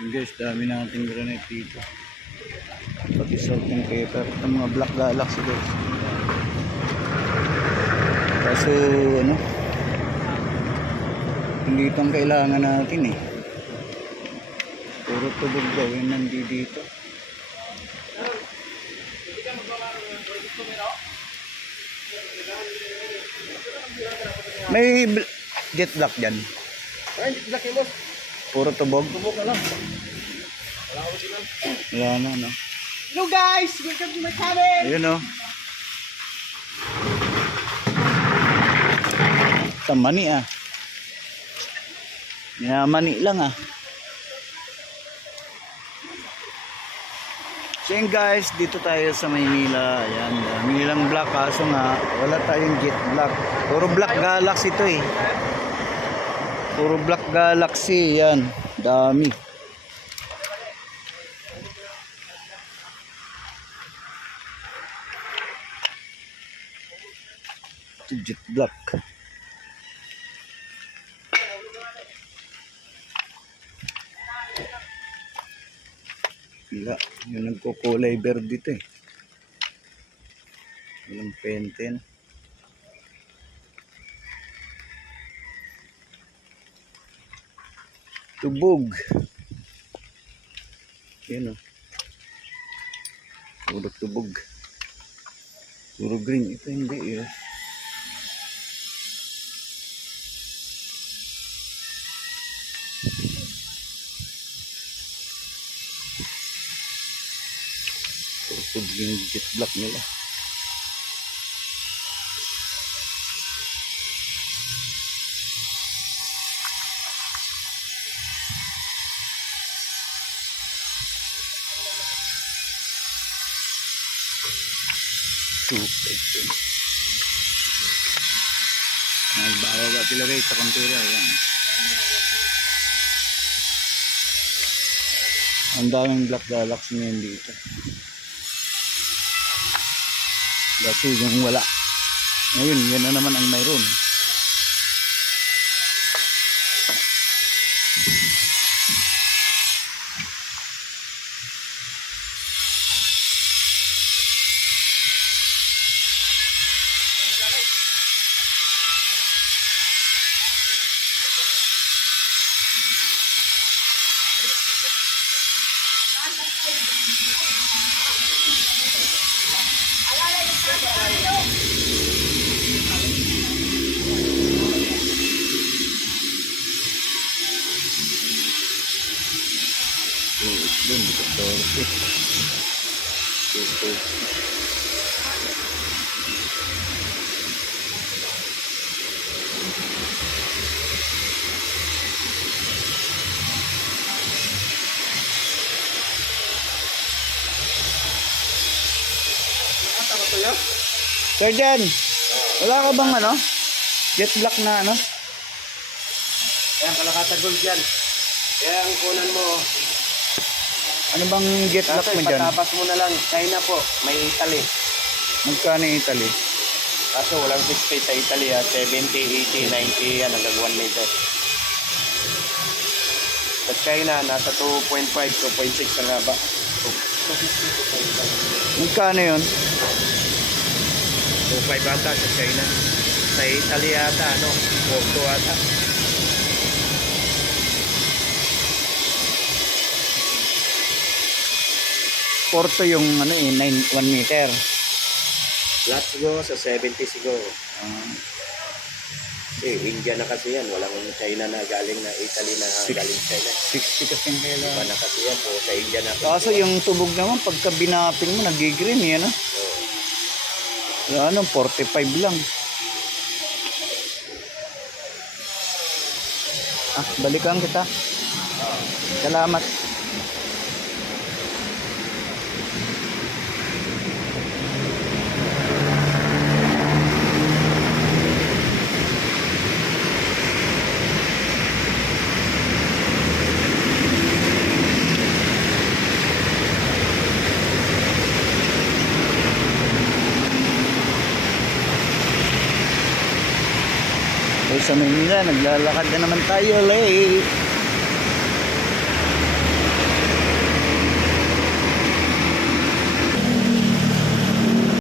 Yung guys, dami nating granite dito. Pati salt and pepper. Itong mga black galaxy guys. Kaso ano, hindi itong kailangan natin eh. Puro tubog daw yun nandito dito. May jet black dyan. Ay, laki mo. Puro tubog. Tubok na lang. Wala na, no? Hello guys! Welcome to my channel! Ayun, no? Sa mani, ah. Minamani lang, ah. So yun guys, dito tayo sa Maynila. Ayan, dami lang black kaso nga wala tayong jet black. Puro black galaxy ito eh. Puro black galaxy, yan. Dami. Jet black. Wala. Yung nagkukulay verde ito eh. Walang penten. Tubog. Yan o. Puro tubog. Puro green. Ito hindi eh. Puro tubog yung jet black nila. Super. Nagbawa sila guys sa kontera. Yan. Ang daming black galaxy ngayon dito. Dati yung wala. Ngayon, yan na naman ang mayroon. 全部いて、yan? Sir Jan, wala ka bang ano? Jet black na ano? Ayan, kalakata gold yan. Kaya ang kunan mo, Ano bang jet black kaso mo dyan? ipatapas mo na lang. China po, may Italy. Magkano yung Italy? Kaso walang fixed pay sa Italy ha. 70, 80, 90 yan hanggang 1 meter. Sa China, nasa 2.5, 2.6 ang haba. 250, Magkano yun? 2.5 ata sa China. Sa Italy ata, ano, 4 ata. Porto yung ano eh, 9, 1 meter. Lahat siguro sa 70 siguro. Ah, Eh, India na kasi yan. Walang China na galing na Italy na Six. galing China. 60 kasi yung Iba kailangan. na kasi yan. O sa India na. Kaso yung tubog naman, pagka binapin mo, nagigreen yan ah. Ano, 45 lang. Ah, balikan kita. Salamat. Sa Manila, naglalakad na naman tayo, late.